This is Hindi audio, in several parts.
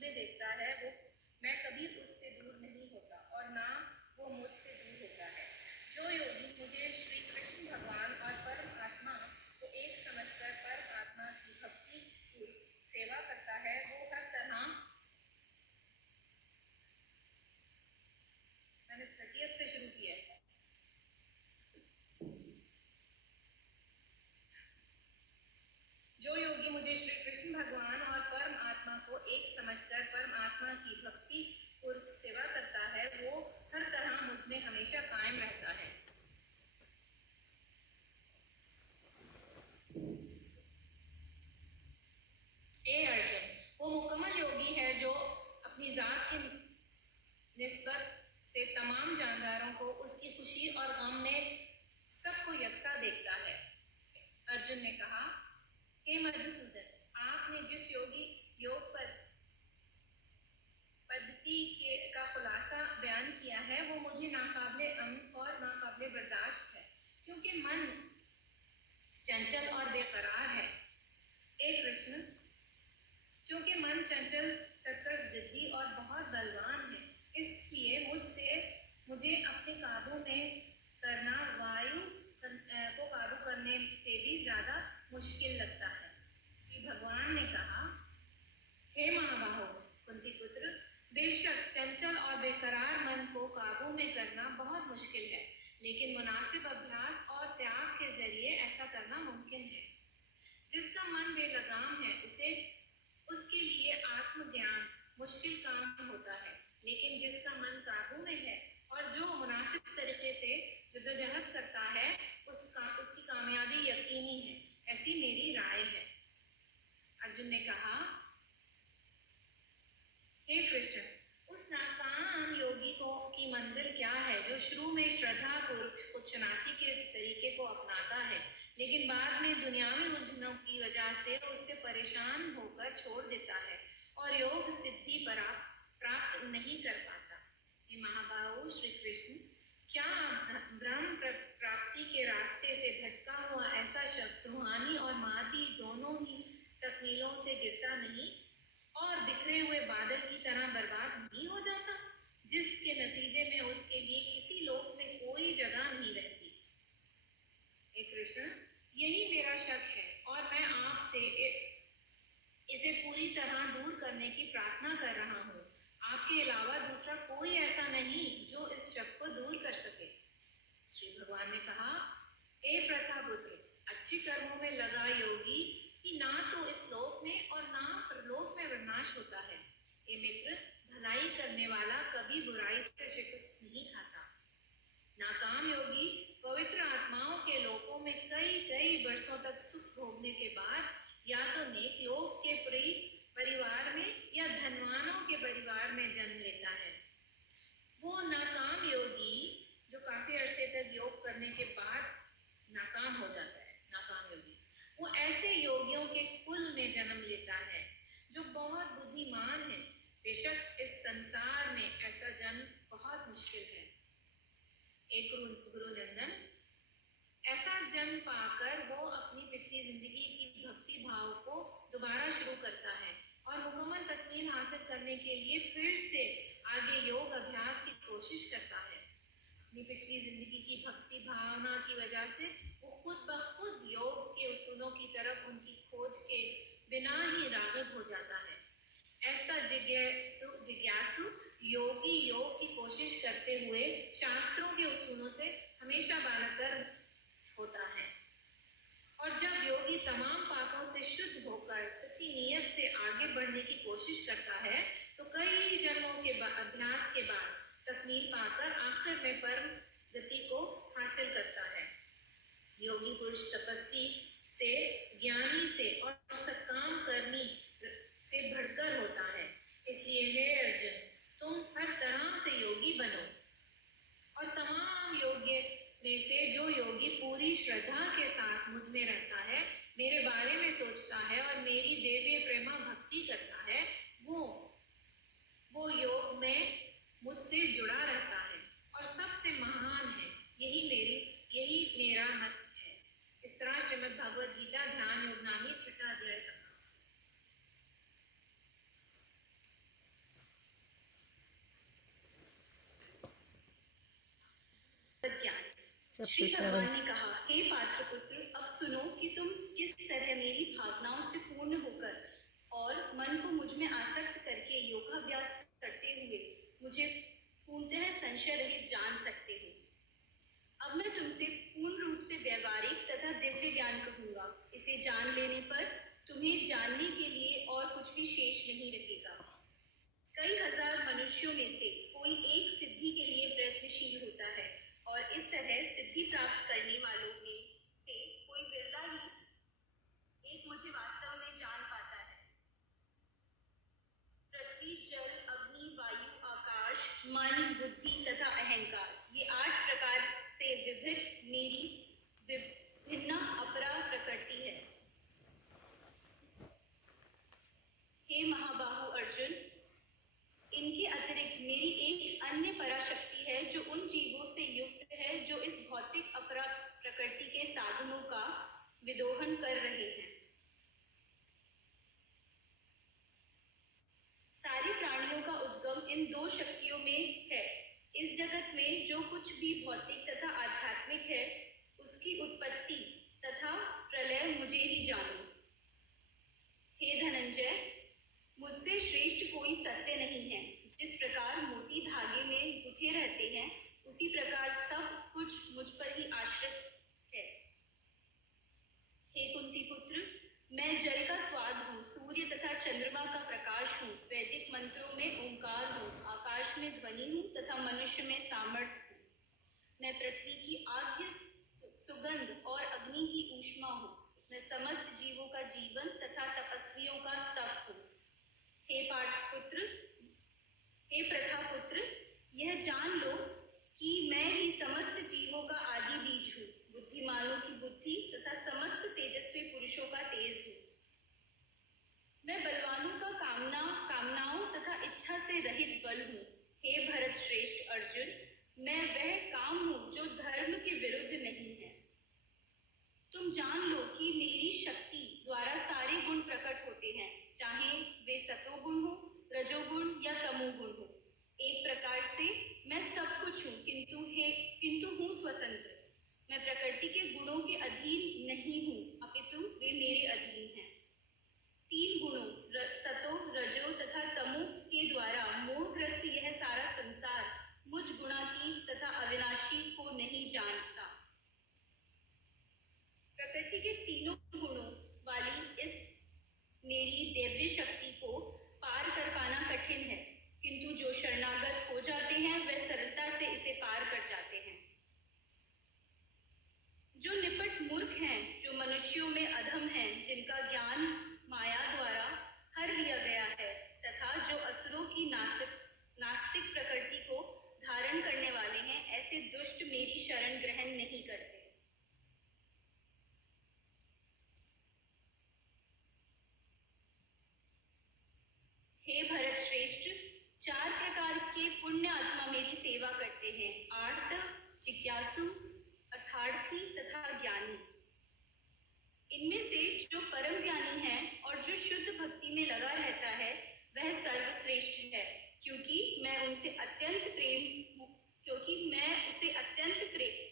में देखता है वो मैं कभी उससे दूर नहीं होता और ना वो मुझसे दूर होता है। जो योगी मुझे श्री कृष्ण भगवान और परम आत्मा को एक समझकर परम आत्मा की भक्ति सेवा करता है वो हर तरह, मैंने 30 से शुरू किया है, जो योगी मुझे श्री कृष्ण भगवान और परम आत्मा को एक समझकर परम आत्मा की भक्ति पूर्वक सेवा करता है वो हर तरह मुझ में हमेशा कायम रहता है। ए अर्जुन, वो मुकम्मल योगी है जो अपनी जात की निस्बत से तमाम जानदारों को उसकी खुशी और गम में सबको यकसा देखता है। अर्जुन ने कहा, हे मधुसूदन, आपने जिस योग पद्धति का खुलासा बयान किया है वो मुझे नाकाबिले अमल और नाकाबिले बर्दाश्त है, क्योंकि मन चंचल और बेकरार है। ए कृष्ण, क्योंकि मन चंचल, सत्कर्ष, जिद्दी और बहुत बलवान है, इसलिए मुझे अपने काबू में करना वायु को काबू करने से भी ज्यादा मुश्किल लगता है। श्री भगवान ने कहा, हे महाबाहो कुंती पुत्र, बेशक चंचल और बेकरार मन को काबू में करना बहुत मुश्किल है, लेकिन मुनासिब अभ्यास और त्याग के जरिए ऐसा करना मुमकिन है। जिसका मन बेलगाम है उसके लिए आत्मज्ञान मुश्किल काम होता है, लेकिन जिसका मन काबू में है और जो मुनासिब तरीके से जद्दोजहद करता है उसकी कामयाबी यकीनी है, ऐसी मेरी राय है। अर्जुन ने कहा, हे कृष्ण, उस नाकाम योगी की मंजिल क्या है जो शुरू में श्रद्धा पूर्वक चुनासी के तरीके को अपनाता है, लेकिन बाद में दुनियावी उलझनों की वजह से उससे परेशान होकर छोड़ देता है और योग सिद्धि प्राप्त नहीं कर पाता। हे महाबाहु श्री कृष्ण, क्या ब्रह्म प्राप्ति के रास्ते से भटका हुआ ऐसा शख्स रूहानी और मादी दोनों ही तकमीलों से गिरता नहीं और बिखरे हुए बादल की तरह बर्बाद नहीं हो जाता, जिसके नतीजे में उसके लिए किसी लोक में कोई जगह नहीं रहती। हे कृष्ण, यही मेरा शक है और मैं आपसे इसे पूरी तरह दूर करने की प्रार्थना कर रहा हूँ। आपके अलावा दूसरा कोई ऐसा नहीं जो इस शक को दूर कर सके। श्री भगवान ने कहा, हे प्रथापुत्र, अच्छे कर्मों में लगा योगी कि ना तो इस लोक में और ना परलोक में विनाश होता है। हे मित्र, भलाई करने वाला कभी बुराई से शिकस्त नहीं खाता। नाकाम योगी पवित्र आत्माओं के लोकों में कई वर्षों तक सुख भोगने के बाद या तो नेक लोक के परिवार में या धनवानों के परिवार में जन्म लेता है। वो नाकाम योगी जो काफी अरसे तक योग करने के बाद नाकाम हो जाता है, नाकाम योगी वो ऐसे योगियों के कुल में जन्म लेता है जो बहुत बुद्धिमान है। बेशक इस संसार में ऐसा जन्म बहुत मुश्किल है। एक गुरु नंदन, ऐसा जन्म पाकर वो अपनी पिछली जिंदगी की भक्ति भाव को दोबारा शुरू करता है और मुकम्मल तकमील हासिल करने के लिए फिर से आगे योग अभ्यास की कोशिश करता है। अपनी पिछली जिंदगी की भक्ति भावना की वजह से वो खुद ब खुद योग के उसूलों की तरफ उनकी खोज के बिना ही राग़िब हो जाता है। ऐसा जिज्ञासु योगी योग की कोशिश करते हुए शास्त्रों के उसूलों से हमेशा बालातर होता है, और जब योगी तमाम पापों से शुद्ध होकर सच्ची नीयत से आगे बढ़ने की कोशिश करता है तो कई जन्मों के अभ्यास के बाद तकमील पाकर आखिर में परम गति को हासिल करता है। योगी पुरुष तपस्वी से, ज्ञानी से और सत्काम करनी से बढ़कर होता है। इसलिए हे अर्जुन, तुम हर तरह से योगी बनो और तमाम योग्य में से जो योगी पूरी श्रद्धा के साथ मुझ में रहता है, मेरे बारे में सोचता है और मेरी देवी प्रेमा भक्ति करता है, वो योग में मुझसे जुड़ा रहता है और सबसे महान है। यही मेरा मत है। इस तरह श्रीमद् भगवद गीता ध्यान योग नामी 6वां अध्याय समाप्त। श्री भगवान ने कहा, हे पात्रपुत्र, अब सुनो कि तुम किस तरह मेरी भावनाओं से पूर्ण होकर और मन को मुझ में आसक्त करके योगाभ्यास करते हुए मुझे पूर्णतः संशय रहित जान सकते हो। अब मैं तुमसे पूर्ण रूप से व्यवहारिक तथा दिव्य ज्ञान कहूंगा। इसे जान लेने पर तुम्हें जानने के लिए और कुछ भी शेष नहीं रहेगा। कई हजार मनुष्यों में से कोई एक सिद्धि के लिए प्रयत्नशील होता है और इस तरह सिद्धि प्राप्त करने वालों में से कोई बिरला ही एक मुझे वास्तव में जान पाता है। पृथ्वी, जल, अग्नि, वायु, आकाश, मन, बुद्धि तथा अहंकार, ये 8 प्रकार से विभिन्न मेरी विभिन्न अपरा प्रकृति है। हे महाबाहु अर्जुन, इनके अतिरिक्त मेरी एक अन्य पराशक्ति है जो उन जीवों से युक्त है जो इस भौतिक अपरा प्रकृति के साधनों का विदोहन कर रहे हैं। सारे प्राणियों का उद्गम इन 2 शक्तियों में है। इस जगत में जो कुछ भी भौतिक तथा आध्यात्मिक है, उसकी उत्पत्ति तथा प्रलय मुझे ही जानो। हे धनंजय, मुझसे श्रेष्ठ कोई सत्य नहीं है। जिस प्रकार मोती धागे में गुथे रहते हैं, उसी प्रकार सब कुछ मुझ पर ही आश्रित है। हे कुंती पुत्र, मैं जल का स्वाद हूँ, सूर्य तथा चंद्रमा का प्रकाश हूँ, वैदिक मंत्रों में ओंकार हूँ, आकाश में ध्वनि हूँ तथा मनुष्य में सामर्थ्य हूँ। मैं पृथ्वी की आद्य सुगंध और अग्नि की ऊष्मा हूँ। मैं समस्त जीवों का जीवन तथा तपस्वियों का तप हूँ। हे पाठपुत्र, हे प्रथापुत्र, यह जान लो कि मैं ही समस्त जीवों का आदि बीज हूँ, बुद्धिमानों की बुद्धि तथा समस्त तेजस्वी पुरुषों का तेज हूँ। मैं बलवानों का कामनाओं तथा इच्छा से रहित बल हूँ। हे भरत श्रेष्ठ अर्जुन, मैं वह काम हूँ जो धर्म के विरुद्ध नहीं है। तुम जान लो कि मेरी शक्ति द्वारा सारे गुण प्रकट होते हैं, चाहे वे सतोगुण हो, रजोगुण या तमोगुण हो। एक प्रकार से मैं सब कुछ हूँ, किंतु हूँ स्वतंत्र। मैं प्रकृति के गुणों के अधीन नहीं हूँ, अपितु वे मेरे अधीन हैं। 3 गुणों सतो, रजो तथा तमो के द्वारा मोहग्रस्त यह सारा संसार मुझ गुणातीत तथा अविनाशी को नहीं जानता। प्रकृति के तीनों गुणों वाली इस मेरी दैव्य शक्ति को पार कर पाना कठिन है, किंतु जो शरणागत हो जाते हैं वे सरलता से इसे पार कर जाते हैं। जो निपट मूर्ख हैं, जो मनुष्यों में अधम हैं, जिनका ज्ञान माया द्वारा हर लिया गया है, तथा जो असुरों की नास्तिक प्रकृति को धारण करने वाले हैं, ऐसे दुष्ट मेरी शरण ग्रहण नहीं करते। हे भरत श्रेष्ठ, 4 प्रकार के पुण्य आत्मा मेरी सेवा करते हैं, आर्त, जिज्ञासु, अर्थार्थी तथा ज्ञानी। इनमें से जो परम ज्ञानी है और जो शुद्ध भक्ति में लगा रहता है, वह सर्वश्रेष्ठ है, क्योंकि मैं उसे अत्यंत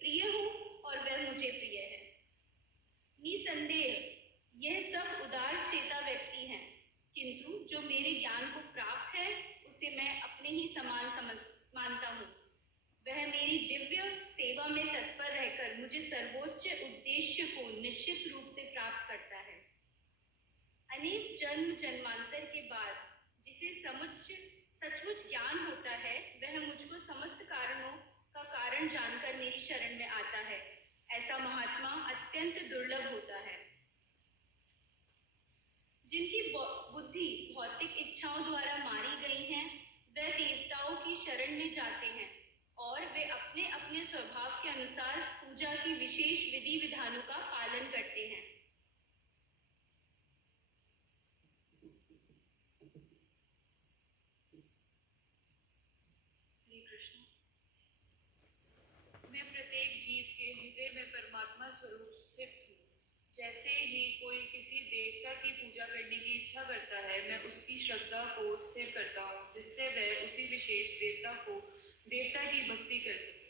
प्रिय हूँ और वह मुझे प्रिय है। निसंदेह यह सब उदार चेता व्यक्ति हैं, किंतु जो मेरे ज्ञान को प्राप्त है, उसे मैं अपने ही समान मानता हूँ। वह मेरी दिव्य सेवा में तत्पर रहकर मुझे सर्वोच्च उद्देश्य को निश्चित रूप से प्राप्त करता है। अनेक जन्म जन्मांतर के बाद जिसे सचमुच ज्ञान होता है, वह मुझको समस्त कारणों का कारण जानकर मेरी शरण में आता है। ऐसा महात्मा अत्यंत दुर्लभ होता है। जिनकी बुद्धि भौतिक इच्छाओं द्वारा मारी गई है, वे देवताओं की शरण में जाते हैं और वे अपने अपने स्वभाव के अनुसार पूजा की विशेष विधि विधानों का पालन करते हैं। मैं प्रत्येक जीव के हृदय में परमात्मा स्वरूप स्थित हूँ। जैसे ही कोई किसी देवता की पूजा करने की इच्छा करता है, मैं उसकी श्रद्धा को स्थिर करता हूँ, जिससे वह उसी विशेष देवता की भक्ति कर सके।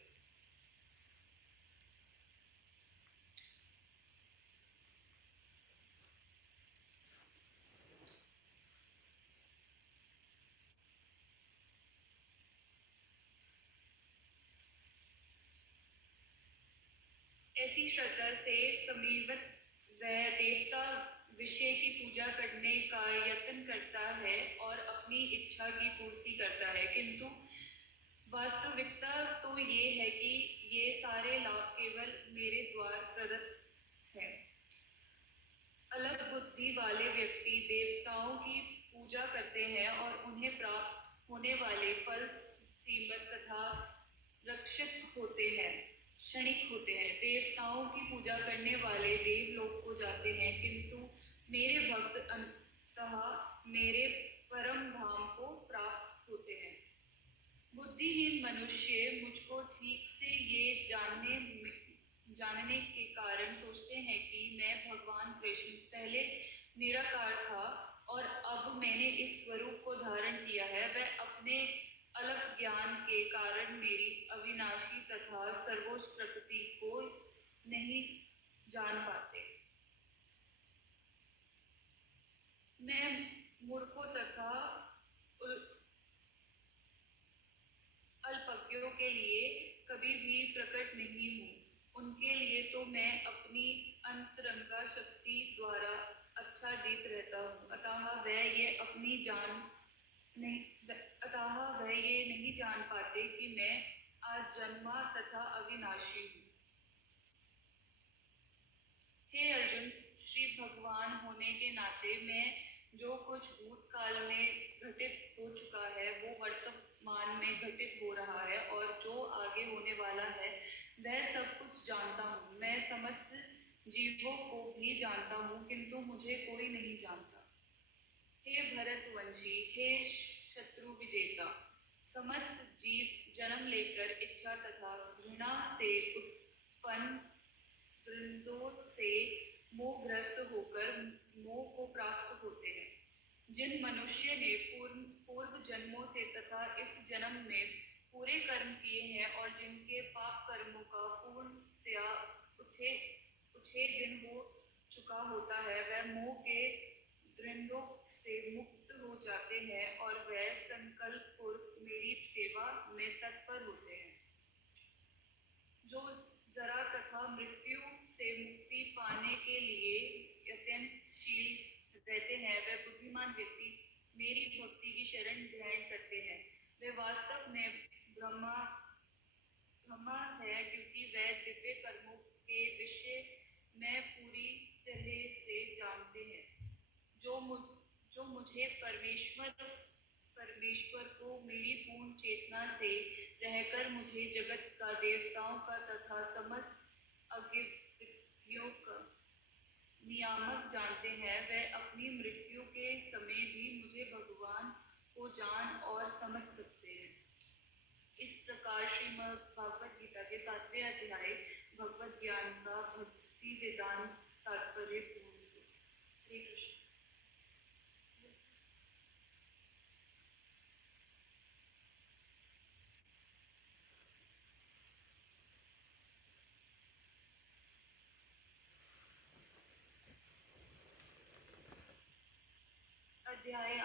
ऐसी श्रद्धा से समीवत वह देवता विषय की पूजा करने का यत्न करता है और अपनी इच्छा की पूर्ति करता है, किंतु वास्तविकता तो ये है कि ये सारे लाभ केवल मेरे द्वार प्रदत्त है। अलग बुद्धि वाले व्यक्ति देवताओं की पूजा करते हैं और उन्हें प्राप्त होने वाले फल सीमित तथा रक्षित होते हैं, क्षणिक होते हैं। देवताओं की पूजा करने वाले देवलोक को जाते हैं, किंतु मेरे भक्त अंततः मेरे परम धाम को प्राप्त होते हैं। बुद्धिहीन मनुष्य मुझको ठीक से ये जानने के कारण सोचते हैं कि मैं भगवान कृष्ण पहले निराकार था और अब मैंने इस स्वरूप को धारण किया है। वह अपने अलग ज्ञान के कारण मेरी अविनाशी तथा सर्वोच्च प्रकृति को नहीं जान पाते। मैं मूर्खों तथा अल्पज्ञों के लिए कभी भी प्रकट नहीं हूँ। उनके लिए तो मैं अपनी अंतरंगा शक्ति द्वारा आच्छादित रहता हूँ। अतः वह ये नहीं जान पाते कि मैं आजन्मा तथा अविनाशी हूँ। हे अर्जुन, श्री भगवान होने के नाते मैं जो कुछ भूतकाल में घटित हो चुका है वो वर्तमान में घटित हो रहा है, और जो आगे होने वाला है वह सब कुछ जानता हूँ। मैं समस्त जीवों को भी जानता हूँ, किंतु मुझे कोई नहीं जानता। हे भरतवंशी, हे शत्रु विजेता, समस्त जीव जन्म लेकर इच्छा तथा घृणा से उत्पन्न द्वंद्वों से मोहग्रस्त होकर मोह को प्राप्त होते हैं। जिन मनुष्य ने पूर्व जन्मों से तथा इस जन्म में पूरे कर्म किए हैं और जिनके पाप कर्मों का पूर्णतया उच्छेदन हो चुका होता है, वह मोह के द्वंद्वों से मुक्त हो जाते हैं और वह संकल्प पूर्वक मेरी सेवा में तत्पर होते हैं। जो जरा तथा मृत्यु से मुक्ति पाने के लिए यत्नशील रहते हैं, वह बुद्धिमान व्यक्ति मेरी भक्ति की शरण ग्रहण करते हैं। वे वास्तव में ब्रह्मा है, क्योंकि वह दिव्य कर्मों के विषय में पूरी तरह से जानते हैं। जो मुझे परमेश्वर को मेरी पूर्ण चेतना से रहकर मुझे जगत का, देवताओं का तथा समस्त अज्ञातियों का नियामक जानते हैं, वह अपनी मृत्यु के समय भी मुझे भगवान को जान और समझ सकते हैं। इस प्रकार श्रीमद् भागवत गीता के 7वें अध्याय भगवत ज्ञान का भक्ति वेदांत तात्पर्य पूर्ण। हरे कृष्ण। अध्याय